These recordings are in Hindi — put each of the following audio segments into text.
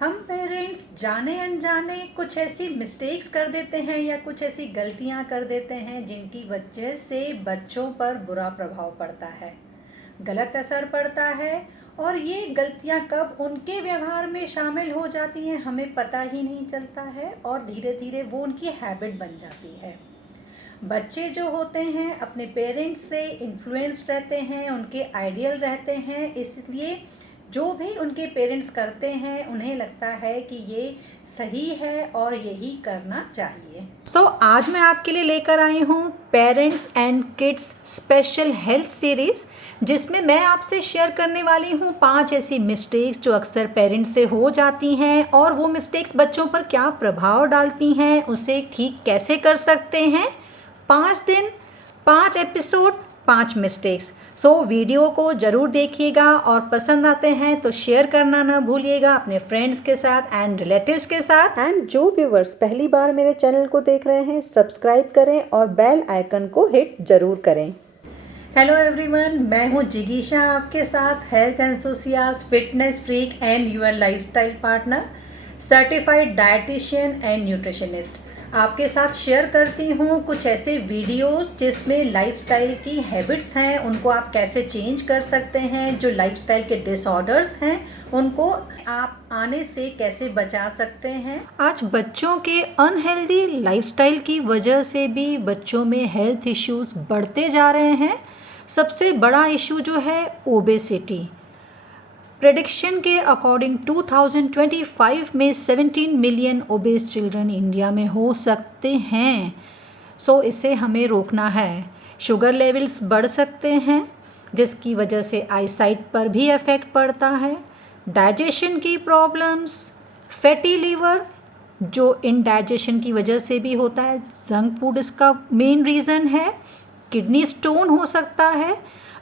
हम पेरेंट्स जाने अनजाने कुछ ऐसी मिस्टेक्स कर देते हैं या कुछ ऐसी गलतियां कर देते हैं जिनकी वजह से बच्चों पर बुरा प्रभाव पड़ता है, गलत असर पड़ता है। और ये गलतियां कब उनके व्यवहार में शामिल हो जाती हैं हमें पता ही नहीं चलता है और धीरे धीरे वो उनकी हैबिट बन जाती है। बच्चे जो होते हैं अपने पेरेंट्स से इन्फ्लुएंस्ड रहते हैं, उनके आइडियल रहते हैं, इसलिए जो भी उनके पेरेंट्स करते हैं उन्हें लगता है कि ये सही है और यही करना चाहिए। तो आज मैं आपके लिए लेकर आई हूँ parents and kids special health series, जिसमें मैं आपसे शेयर करने वाली हूँ 5 ऐसी मिस्टेक्स जो अक्सर पेरेंट्स से हो जाती हैं और वो मिस्टेक्स बच्चों पर क्या प्रभाव डालती हैं, उसे ठीक कैसे कर सकते हैं। 5 दिन, 5 एपिसोड, 5 मिस्टेक्स। सो वीडियो को ज़रूर देखिएगा और पसंद आते हैं तो शेयर करना ना भूलिएगा अपने फ्रेंड्स के साथ एंड रिलेटिव्स के साथ। एंड जो व्यूवर्स पहली बार मेरे चैनल को देख रहे हैं सब्सक्राइब करें और बेल आइकन को हिट ज़रूर करें। हेलो एवरीवन, मैं हूँ जिगीशा आपके साथ, health enthusiast, fitness freak and your lifestyle partner, certified dietitian and nutritionist. आपके साथ शेयर करती हूँ कुछ ऐसे वीडियोस जिसमें लाइफस्टाइल की हैबिट्स हैं उनको आप कैसे चेंज कर सकते हैं, जो लाइफस्टाइल के डिसऑर्डर्स हैं उनको आप आने से कैसे बचा सकते हैं। आज बच्चों के अनहेल्दी लाइफस्टाइल की वजह से भी बच्चों में हेल्थ इश्यूज बढ़ते जा रहे हैं। सबसे बड़ा इशू जो है ओबेसिटी। प्रेडिक्शन के अकॉर्डिंग 2025 में 17 मिलियन ओबेस चिल्ड्रन इंडिया में हो सकते हैं। सो इसे हमें रोकना है। शुगर लेवल्स बढ़ सकते हैं जिसकी वजह से आईसाइट पर भी इफ़ेक्ट पड़ता है। डाइजेशन की प्रॉब्लम्स, फैटी लीवर जो इनडाइजेशन की वजह से भी होता है, जंक फूड इसका मेन रीज़न है। किडनी स्टोन हो सकता है।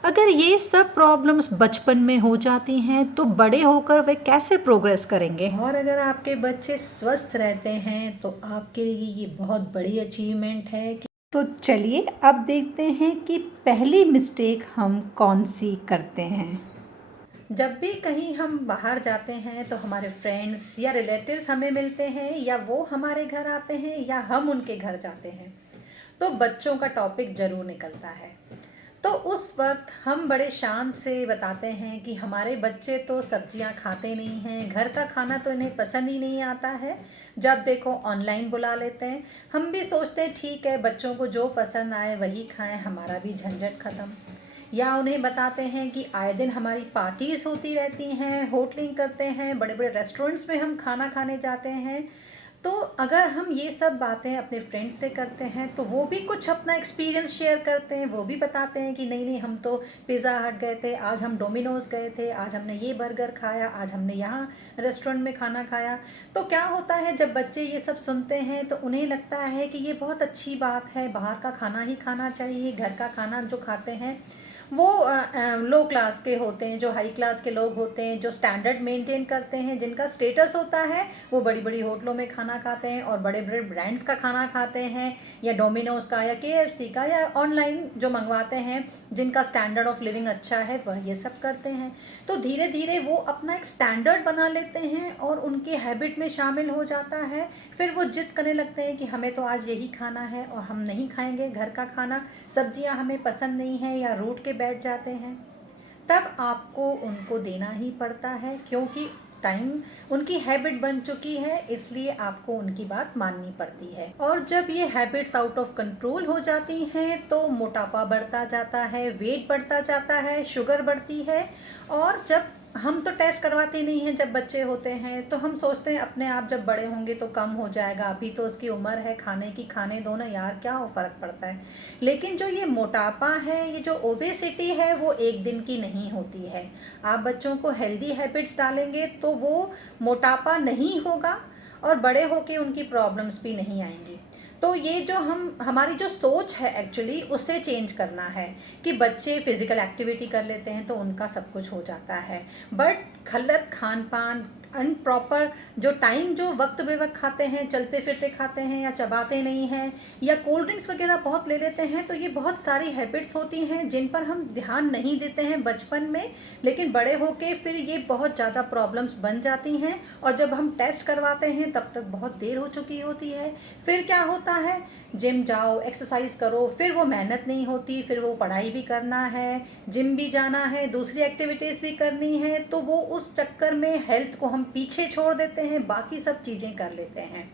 अगर ये सब प्रॉब्लम्स बचपन में हो जाती हैं तो बड़े होकर वे कैसे प्रोग्रेस करेंगे। और अगर आपके बच्चे स्वस्थ रहते हैं तो आपके लिए ये बहुत बड़ी अचीवमेंट है। तो चलिए अब देखते हैं कि पहली मिस्टेक हम कौन सी करते हैं। जब भी कहीं हम बाहर जाते हैं तो हमारे फ्रेंड्स या रिलेटिव्स हमें मिलते हैं या वो हमारे घर आते हैं या हम उनके घर जाते हैं तो बच्चों का टॉपिक ज़रूर निकलता है। तो उस वक्त हम बड़े शान से बताते हैं कि हमारे बच्चे तो सब्जियां खाते नहीं हैं, घर का खाना तो इन्हें पसंद ही नहीं आता है, जब देखो ऑनलाइन बुला लेते हैं। हम भी सोचते हैं ठीक है बच्चों को जो पसंद आए वही खाएं, हमारा भी झंझट ख़त्म। या उन्हें बताते हैं कि आए दिन हमारी पार्टीज़ होती रहती हैं, होटलिंग करते हैं, बड़े बड़े रेस्टोरेंट्स में हम खाना खाने जाते हैं। तो अगर हम ये सब बातें अपने फ्रेंड्स से करते हैं तो वो भी कुछ अपना एक्सपीरियंस शेयर करते हैं, वो भी बताते हैं कि नहीं नहीं हम तो पिज़्ज़ा हट गए थे, आज हम डोमिनोज़ गए थे, आज हमने ये बर्गर खाया, आज हमने यहाँ रेस्टोरेंट में खाना खाया। तो क्या होता है जब बच्चे ये सब सुनते हैं तो उन्हें लगता है कि ये बहुत अच्छी बात है, बाहर का खाना ही खाना चाहिए। घर का खाना जो खाते हैं वो लो क्लास के होते हैं, जो हाई क्लास के लोग होते हैं, जो स्टैंडर्ड मेंटेन करते हैं, जिनका स्टेटस होता है, वो बड़ी बड़ी होटलों में खाना खाते हैं और बड़े बड़े ब्रांड्स का खाना खाते हैं, या डोमिनोज़ का या KFC का या ऑनलाइन जो मंगवाते हैं जिनका स्टैंडर्ड ऑफ लिविंग अच्छा है वह ये सब करते हैं। तो धीरे धीरे वो अपना एक स्टैंडर्ड बना लेते हैं और उनके हैबिट में शामिल हो जाता है। फिर वो जिद करने लगते हैं कि हमें तो आज यही खाना है और हम नहीं खाएंगे घर का खाना, सब्जियां हमें पसंद नहीं है, या रूठ के बैठ जाते हैं। तब आपको उनको देना ही पड़ता है क्योंकि टाइम उनकी हैबिट बन चुकी है, इसलिए आपको उनकी बात माननी पड़ती है। और जब ये हैबिट्स आउट ऑफ कंट्रोल हो जाती हैं तो मोटापा बढ़ता जाता है, वेट बढ़ता जाता है, शुगर बढ़ती है। और जब हम तो टेस्ट करवाते नहीं हैं जब बच्चे होते हैं, तो हम सोचते हैं अपने आप जब बड़े होंगे तो कम हो जाएगा, अभी तो उसकी उम्र है खाने की, खाने दो ना यार, क्या फ़र्क पड़ता है। लेकिन जो ये मोटापा है, ये जो ओबेसिटी है, वो एक दिन की नहीं होती है। आप बच्चों को हेल्दी हैबिट्स डालेंगे तो वो मोटापा नहीं होगा और बड़े होके उनकी प्रॉब्लम्स भी नहीं आएंगी। तो ये जो हमारी जो सोच है एक्चुअली उससे चेंज करना है कि बच्चे फिज़िकल एक्टिविटी कर लेते हैं तो उनका सब कुछ हो जाता है, बट गलत खान पान, अनप्रॉपर जो टाइम जो वक्त बेवक्त खाते हैं, चलते फिरते खाते हैं या चबाते नहीं हैं, या कोल्ड ड्रिंक्स वगैरह बहुत ले लेते हैं, तो ये बहुत सारी हैबिट्स होती हैं जिन पर हम ध्यान नहीं देते हैं बचपन में, लेकिन बड़े होके फिर ये बहुत ज़्यादा प्रॉब्लम्स बन जाती हैं, और जब हम टेस्ट करवाते हैं तब तक बहुत देर हो चुकी होती है। फिर क्या होता है, जिम जाओ, एक्सरसाइज करो, फिर वो मेहनत नहीं होती, फिर वो पढ़ाई भी करना है, जिम भी जाना है, दूसरी एक्टिविटीज़ भी करनी है, तो वो उस चक्कर में हेल्थ को हम पीछे छोड़ देते हैं, बाकी सब चीज़ें कर लेते हैं।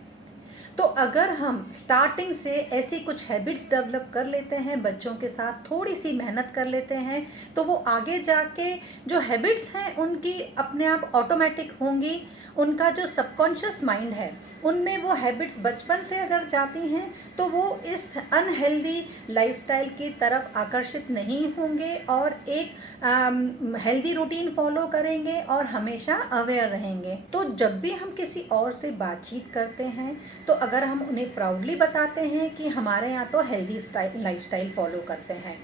तो अगर हम स्टार्टिंग से ऐसी कुछ हैबिट्स डेवलप कर लेते हैं, बच्चों के साथ थोड़ी सी मेहनत कर लेते हैं, तो वो आगे जाके जो हैबिट्स हैं उनकी अपने आप ऑटोमेटिक होंगी। उनका जो सबकॉन्शियस माइंड है उनमें वो हैबिट्स बचपन से अगर जाती हैं तो वो इस अनहेल्दी लाइफस्टाइल की तरफ आकर्षित नहीं होंगे, और एक हेल्दी रूटीन फॉलो करेंगे और हमेशा अवेयर रहेंगे। तो जब भी हम किसी और से बातचीत करते हैं, तो अगर हम उन्हें प्राउडली बताते हैं कि हमारे यहाँ तो हेल्दी लाइफस्टाइल फॉलो करते हैं,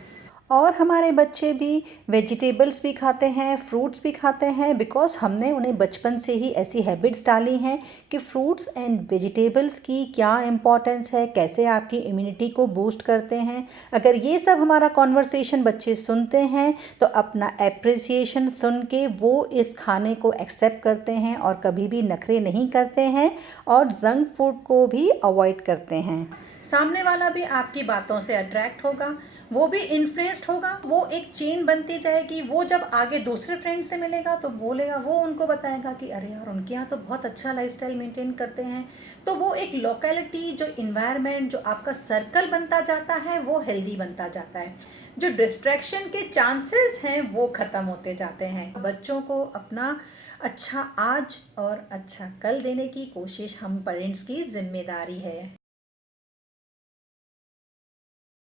और हमारे बच्चे भी वेजिटेबल्स भी खाते हैं, फ्रूट्स भी खाते हैं, बिकॉज़ हमने उन्हें बचपन से ही ऐसी हैबिट्स डाली हैं कि फ्रूट्स एंड वेजिटेबल्स की क्या इम्पोर्टेंस है, कैसे आपकी इम्यूनिटी को बूस्ट करते हैं। अगर ये सब हमारा कॉन्वर्सेशन बच्चे सुनते हैं तो अपना एप्रिसिएशन सुन के वो इस खाने को एक्सेप्ट करते हैं और कभी भी नखरे नहीं करते हैं, और जंक फूड को भी अवॉइड करते हैं। सामने वाला भी आपकी बातों से अट्रैक्ट होगा, वो भी इन्फ्लुएंस्ड होगा, वो एक चेन बनती जाएगी। वो जब आगे दूसरे फ्रेंड से मिलेगा तो बोलेगा, वो उनको बताएगा कि अरे यार उनके यहाँ तो बहुत अच्छा लाइफस्टाइल मेंटेन करते हैं। तो वो एक लोकेलिटी, जो इन्वायरमेंट, जो आपका सर्कल बनता जाता है वो हेल्दी बनता जाता है। जो डिस्ट्रैक्शन के चांसेस हैं वो ख़त्म होते जाते हैं। बच्चों को अपना अच्छा आज और अच्छा कल देने की कोशिश हम पेरेंट्स की जिम्मेदारी है।